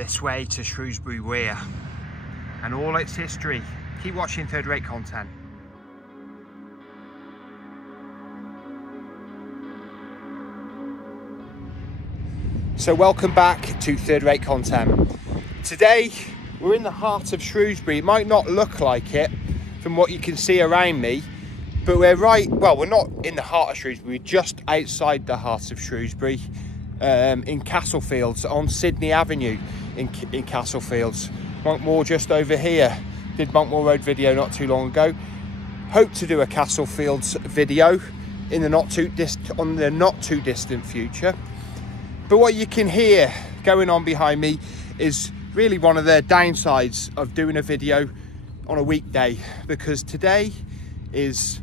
this way to Shrewsbury Weir and all its history. Keep watching Third Rate Content. So welcome back to Third Rate Content. Today we're in the heart of Shrewsbury. It might not look like it from what you can see around me, but we're we're not in the heart of Shrewsbury, we're just outside the heart of Shrewsbury, in Castlefields, on Sydney Avenue in Castlefields. Monkmoor just over here. Did Monkmoor Road video not too long ago. Hope to do a Castlefields video in the not too distant future. But what you can hear going on behind me is really one of the downsides of doing a video on a weekday, because today is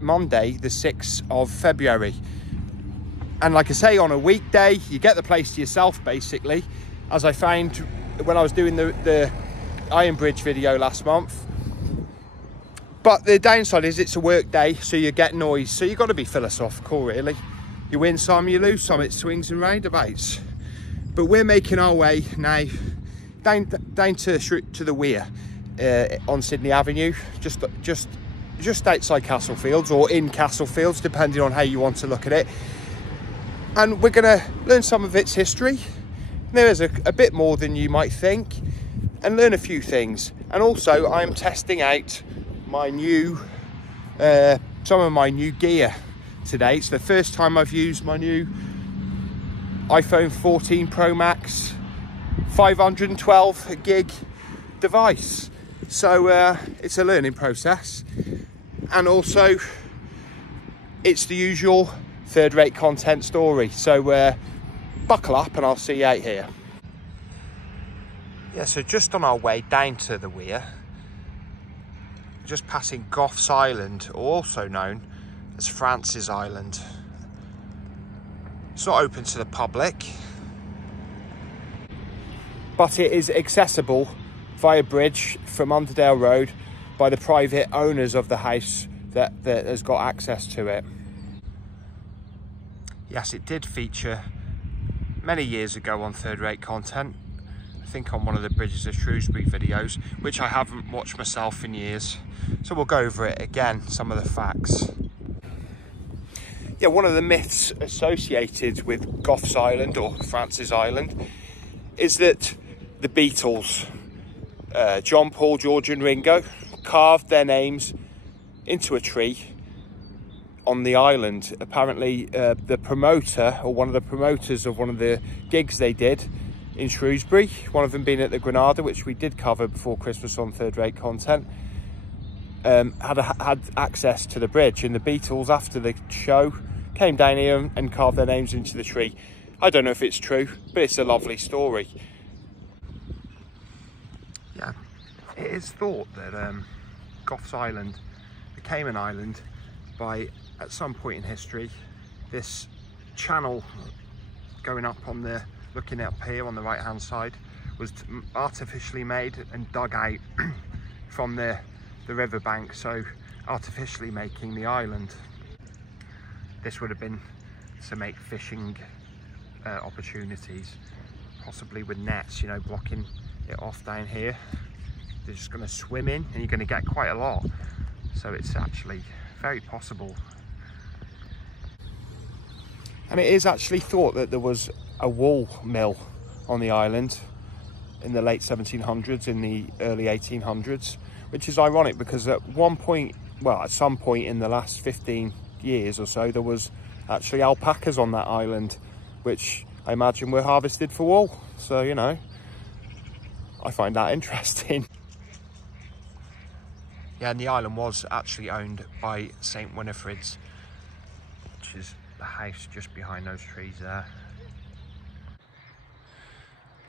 Monday the 6th of February, and like I say, on a weekday you get the place to yourself basically, as I found when I was doing the Iron Bridge video last month. But the downside is it's a work day, so you get noise, so you've got to be philosophical really. You win some, you lose some, it swings and roundabouts. But we're making our way now down to the weir on Sydney Avenue, just outside Castlefields, or in Castlefields, depending on how you want to look at it. And we're going to learn some of its history. There is a bit more than you might think, and learn a few things. And also I'm testing out my new some of my new gear today. It's the first time I've used my new iPhone 14 Pro Max 512 gig device, so it's a learning process, and also it's the usual third rate content story, so buckle up and I'll see you out here. Yeah, so just on our way down to the weir, just passing Goff's Island, also known as Francis Island. It's not open to the public, but it is accessible via bridge from Underdale Road by the private owners of the house that has got access to it. Yes, it did feature many years ago on Third Rate Content, I think on one of the Bridges of Shrewsbury videos, which I haven't watched myself in years, so we'll go over it again, some of the facts. Yeah, one of the myths associated with Goff's Island, or Francis Island, is that the Beatles, John, Paul, George and Ringo, carved their names into a tree on the island. Apparently the promoter, or one of the promoters of one of the gigs they did in Shrewsbury, one of them being at the Granada, which we did cover before Christmas on Third Rate Content, had access to the bridge, and the Beatles, after the show, came down here and carved their names into the tree. I don't know if it's true, but it's a lovely story. Yeah, it is thought that Goff's Island became an island by, at some point in history, this channel going up on the, looking up here on the right hand side, was artificially made and dug out from the riverbank, so artificially making the island. This would have been to make fishing opportunities, possibly with nets, you know, blocking it off down here. They're just going to swim in and you're going to get quite a lot, so it's actually very possible. And it is actually thought that there was a wool mill on the island in the late 1700s, in the early 1800s, which is ironic because at one point, well, at some point in the last 15 years or so, there was actually alpacas on that island, which I imagine were harvested for wool. So, you know, I find that interesting. Yeah, and the island was actually owned by St. Winifred's, which is the house just behind those trees there.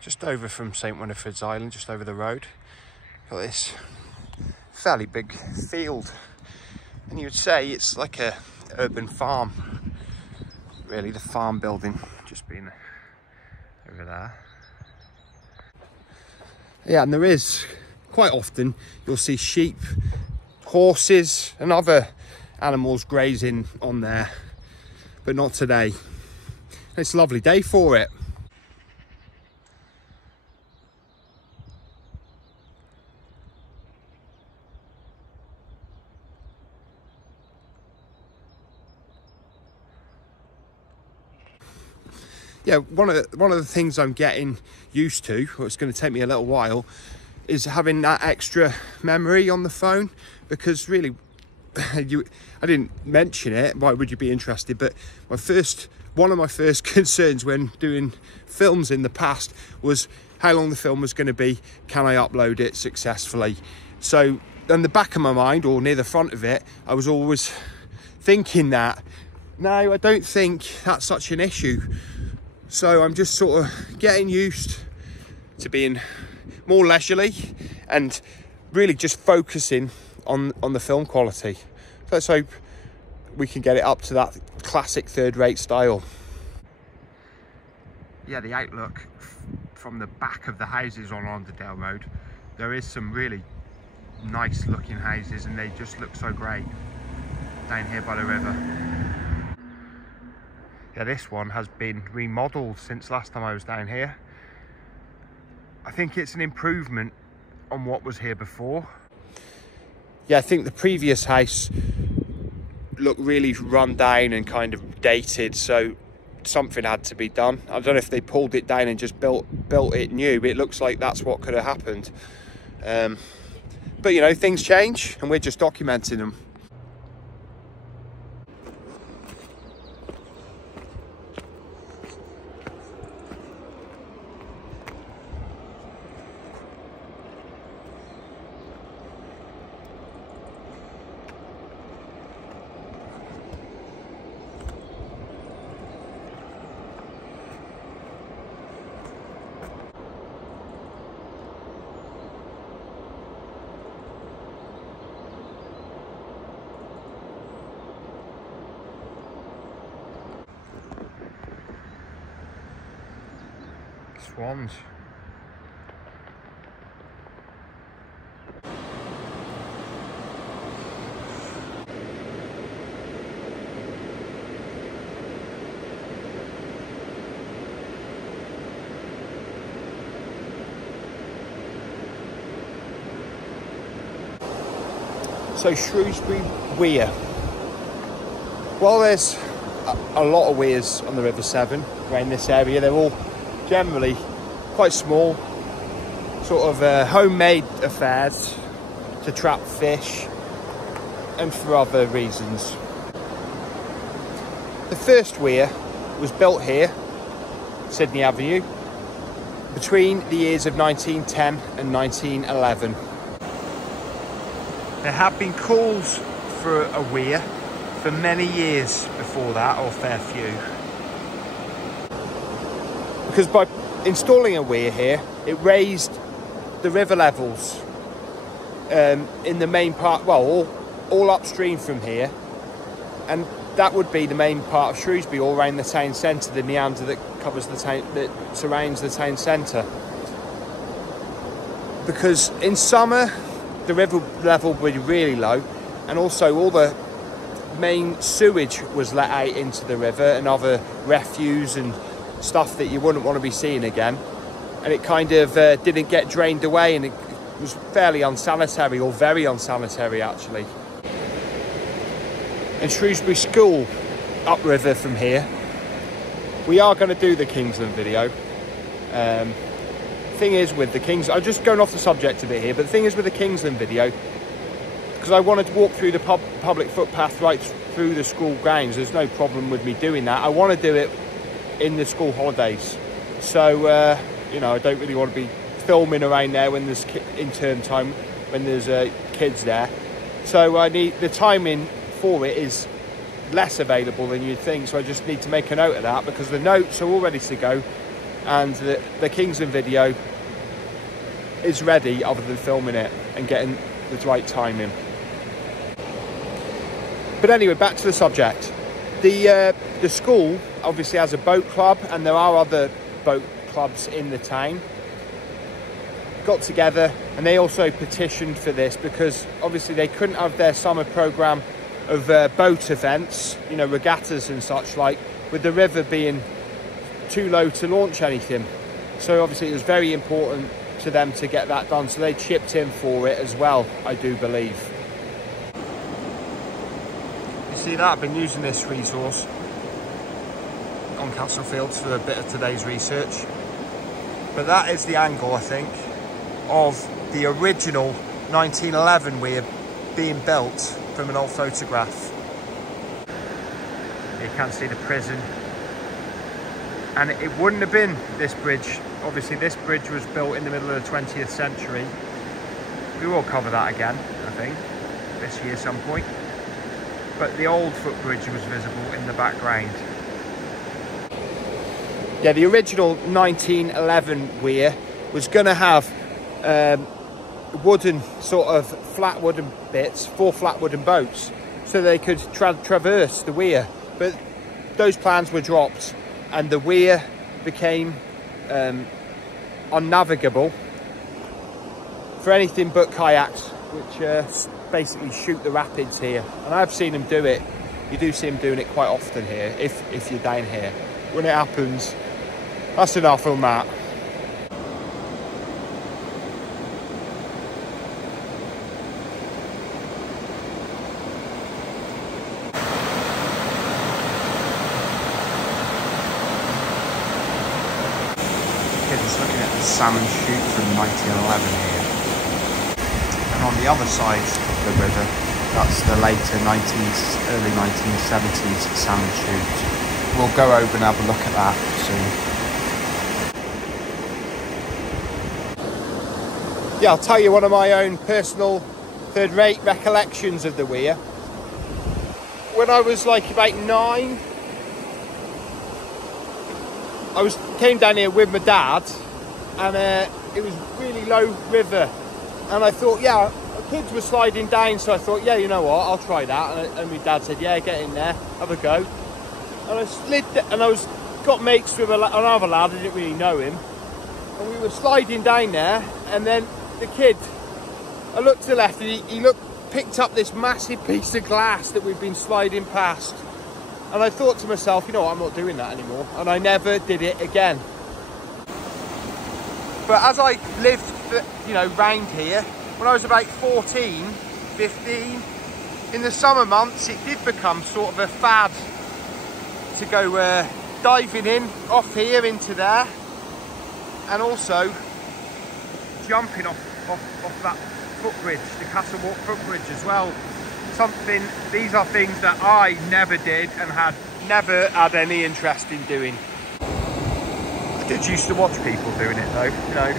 Just over from St. Winifred's Island, just over the road, got this fairly big field, and you would say it's like a urban farm, really, the farm building just being over there. Yeah, and there is quite often, you'll see sheep, horses and other animals grazing on there, but not today. It's a lovely day for it. yeah, one of the things I'm getting used to, or it's going to take me a little while, is having that extra memory on the phone, because really, I didn't mention it, why would you be interested, but one of my first concerns when doing films in the past was how long the film was going to be, can I upload it successfully? So on the back of my mind, or near the front of it, I was always thinking that. Now I don't think that's such an issue, so I'm just sort of getting used to being more leisurely and really just focusing on the film quality. So let's hope we can get it up to that classic third-rate style. Yeah, the outlook from the back of the houses on Onderdale Road, there is some really nice looking houses, and they just look so great down here by the river. Yeah, this one has been remodelled since last time I was down here. I think it's an improvement on what was here before. Yeah, I think the previous house looked really run down and kind of dated, so something had to be done. I don't know if they pulled it down and just built it new, but it looks like that's what could have happened. But you know, things change and we're just documenting them. Swans. So Shrewsbury Weir. Well, there's a lot of weirs on the River Severn around this area. They're all generally quite small, sort of homemade affairs to trap fish and for other reasons. The first weir was built here, Sydney Avenue, between the years of 1910 and 1911. There have been calls for a weir for many years before that, or fair few. Because by installing a weir here, it raised the river levels in the main part, well, all upstream from here, and that would be the main part of Shrewsbury, all around the town centre, the meander that covers the town, that surrounds the town centre. Because in summer, the river level would be really low, and also all the main sewage was let out into the river and other refuse and stuff that you wouldn't want to be seeing again, and it kind of didn't get drained away, and it was fairly unsanitary, or very unsanitary actually. And Shrewsbury School upriver from here, we are going to do the Kingsland video. Thing is with the I'm just going off the subject a bit here, but the thing is with the Kingsland video, because I wanted to walk through the public footpath right through the school grounds, there's no problem with me doing that. I want to do it in the school holidays, so you know, I don't really want to be filming around there when there's in term time, when there's kids there. So I need, the timing for it is less available than you'd think, so I just need to make a note of that, because the notes are all ready to go and the Kingsland video is ready, other than filming it and getting the right timing. But anyway, back to the subject. The school obviously has a boat club, and there are other boat clubs in the town. Got together and they also petitioned for this, because obviously they couldn't have their summer programme of boat events, you know, regattas and such like, with the river being too low to launch anything. So obviously it was very important to them to get that done, so they chipped in for it as well, I do believe. You see that? I've been using this resource on Castle Fields for a bit of today's research. But that is the angle, I think, of the original 1911 weir being built from an old photograph. You can see the prison. And it wouldn't have been this bridge. Obviously, this bridge was built in the middle of the 20th century. We will cover that again, I think, this year some point. But the old footbridge was visible in the background. Yeah, the original 1911 weir was going to have wooden, sort of flat wooden bits, 4 flat wooden boats, so they could traverse the weir. But those plans were dropped, and the weir became unnavigable for anything but kayaks, which basically shoot the rapids here. And I've seen them do it. You do see them doing it quite often here, if you're down here. When it happens, that's enough on that. Kids looking at the salmon chute from 1911 here. And on the other side of the river, that's the later early 1970s salmon chute. We'll go over and have a look at that soon. Yeah, I'll tell you one of my own personal third-rate recollections of the weir. When I was like about 9, came down here with my dad, and it was really low river, and I thought, yeah, kids were sliding down, so I thought, yeah, you know what, I'll try that. And my dad said, yeah, get in there, have a go. And I slid, and got mates with another lad, I didn't really know him, and we were sliding down there, and then the kid, I looked to the left, and he picked up this massive piece of glass that we'd been sliding past. And I thought to myself, you know what, I'm not doing that anymore. And I never did it again. But as I lived, you know, round here, when I was about 14, 15, in the summer months, it did become sort of a fad to go diving in off here into there, and also jumping off that footbridge, the Castle Walk footbridge as well. These are things that I never did and had never had any interest in doing. I did used to watch people doing it though, you know,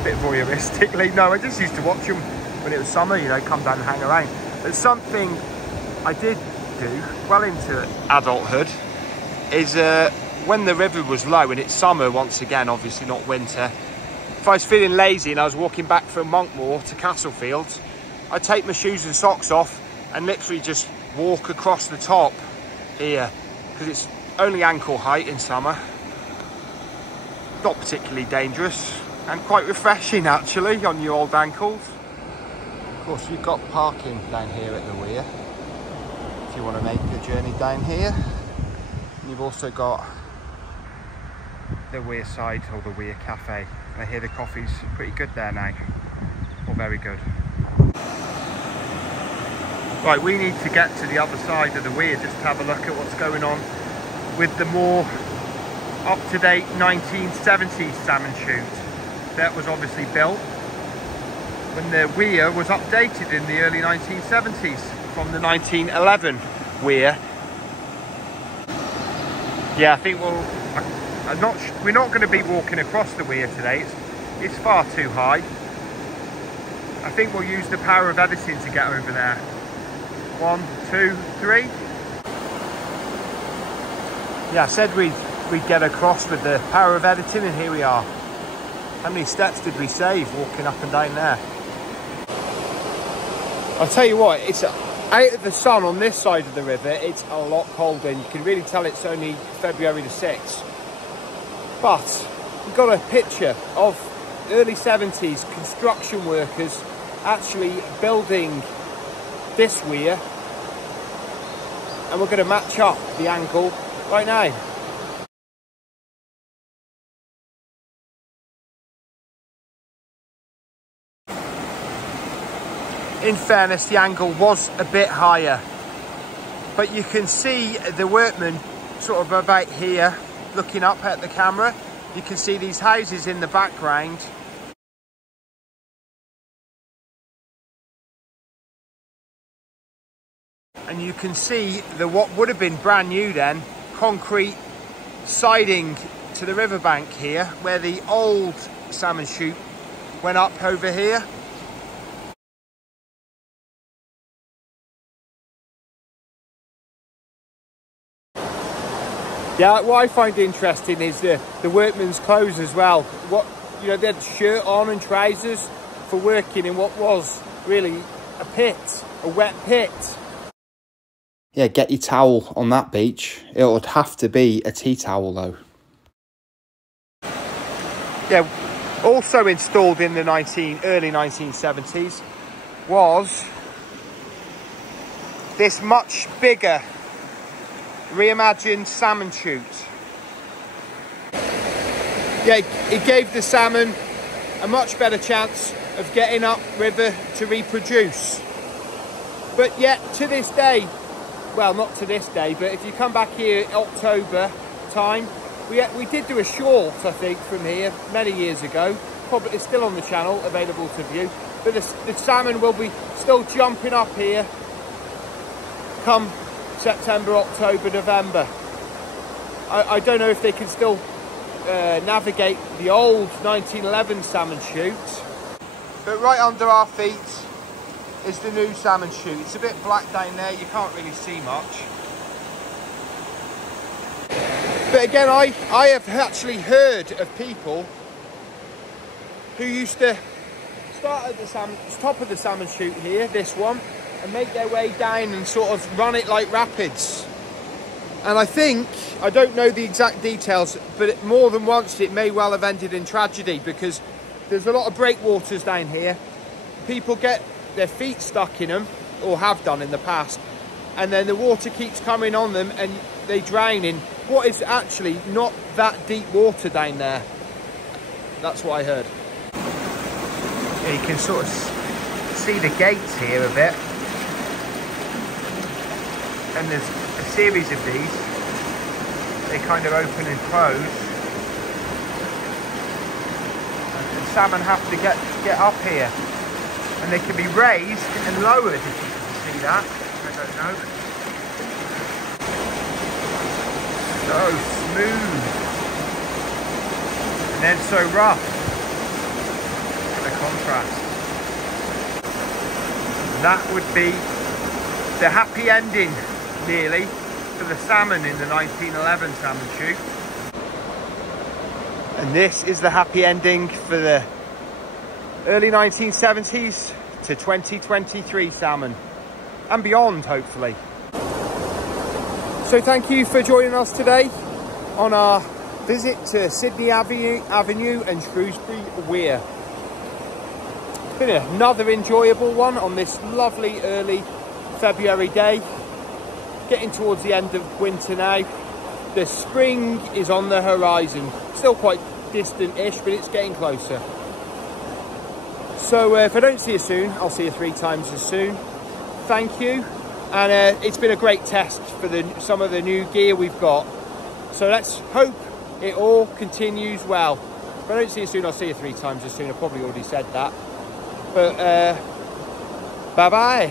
a bit voyeuristically. No, I just used to watch them when it was summer, you know, come down and hang around. But something I did do well into adulthood is when the river was low and it's summer once again, obviously not winter. If I was feeling lazy and I was walking back from Monkmoor to Castlefields, I'd take my shoes and socks off and literally just walk across the top here, because it's only ankle height in summer. Not particularly dangerous and quite refreshing actually on your old ankles. Of course, you've got parking down here at the weir if you want to make the journey down here. And you've also got the weir side, or the weir cafe. I hear the coffee's pretty good there now, or very good. Right, we need to get to the other side of the weir just to have a look at what's going on with the more up-to-date 1970s salmon chute that was obviously built when the weir was updated in the early 1970s from the 1911 weir. Yeah, I think we're not going to be walking across the weir today. It's far too high. I think we'll use the power of editing to get over there. 1, 2, 3. Yeah, I said we'd get across with the power of editing, and here we are. How many steps did we save walking up and down there? I'll tell you what, it's out of the sun on this side of the river, it's a lot colder, and you can really tell it's only February the 6th. But we've got a picture of early 70s construction workers actually building this weir, and we're going to match up the angle right now. In fairness, the angle was a bit higher, but you can see the workmen sort of about here, looking up at the camera, you can see these houses in the background. And you can see the what would have been brand new then, concrete siding to the riverbank here, where the old salmon chute went up over here. Yeah, what I find interesting is the workman's clothes as well. What, you know, they had shirt on and trousers for working in what was really a pit, a wet pit. Yeah, get your towel on that beach. It would have to be a tea towel though. Yeah, also installed in the early 1970s was this much bigger reimagined salmon chute. Yeah, it gave the salmon a much better chance of getting up river to reproduce. But yet to this day, well, not to this day, but if you come back here October time, we did do a short, I think, from here many years ago. Probably it's still on the channel, available to view. But the salmon will be still jumping up here come September, October, November. I don't know if they can still navigate the old 1911 salmon chute. But right under our feet is the new salmon chute. It's a bit black down there, you can't really see much. But again, I have actually heard of people who used to start at the top of the salmon chute here, this one, and make their way down and sort of run it like rapids. And I don't know the exact details, but more than once it may well have ended in tragedy, because there's a lot of breakwaters down here. People get their feet stuck in them, or have done in the past, and then the water keeps coming on them and they drown in what is actually not that deep water down there. That's what I heard. Yeah, you can sort of see the gates here a bit, and there's a series of these. They kind of open and close, and salmon have to get up here. And they can be raised and lowered, if you can see that. I don't know. So smooth. And then so rough. The contrast. That would be the happy ending, nearly, for the salmon in the 1911 salmon chute. And this is the happy ending for the early 1970s to 2023 salmon, and beyond, hopefully. So thank you for joining us today on our visit to Sydney Avenue and Shrewsbury Weir. It's been another enjoyable one on this lovely early February day. Getting towards the end of winter now. The spring is on the horizon. Still quite distant-ish, but it's getting closer. So if I don't see you soon, I'll see you 3 times as soon. Thank you. And it's been a great test for some of the new gear we've got. So let's hope it all continues well. If I don't see you soon, I'll see you 3 times as soon. I probably already said that. But bye-bye.